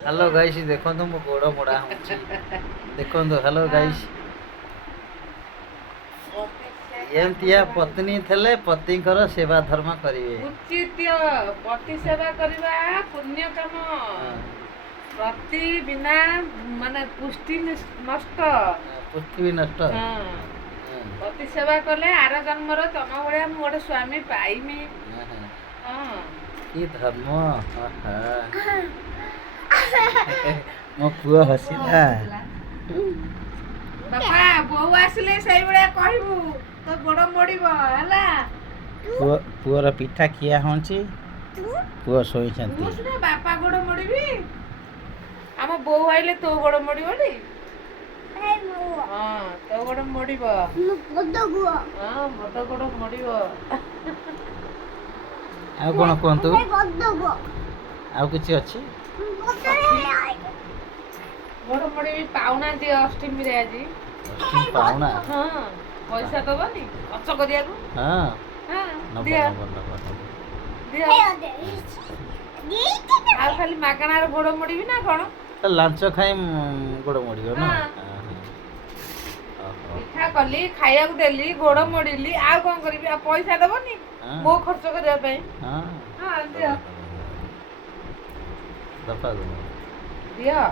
hello guys देखो मो गोड़ मोड़ा देखो हेलो गाइस एमतिया पत्नी थेले पतिकर सेवा धर्म करिवे उचित पति सेवा करवा पुण्य काम प्रति बिना माने पुष्टि नष्ट पुष्टि भी नष्ट पति सेवा कले आर जन्म तम भाया मु गोटे स्वामी पाइमी कि धर्म मो पुआ हसिला बापा बो आसिले सही बड़े कहबू तो गोड़ मोड़िबो हला पुअर पिठा किया होची पुआ सोई छंती तू सुना बापा गोड़ मोड़िबी हम बो आइले तो गोड़ मोड़िबोडी हां तो गोड़ मोड़िबो बड्ड गुआ हां बड्ड गोड़ मोड़िबो आ कोन कोंतु आ किछि अछि गोड़ मोड़िबी पाउना दे अष्टमी रे आजी अष्टमी पाउना हां पैसा दबनी खर्च करिया को हां हां दिया आ खाली मागणार गोड़ मोड़िबी ना कोन लांच खाई गोड़ मोड़ियो ना पिठा कली खाइया को देली गोड़ मोड़िली आ कोन करबी आ पैसा दबनी मो खर्च करिया पई हां हां दिया दफा दिया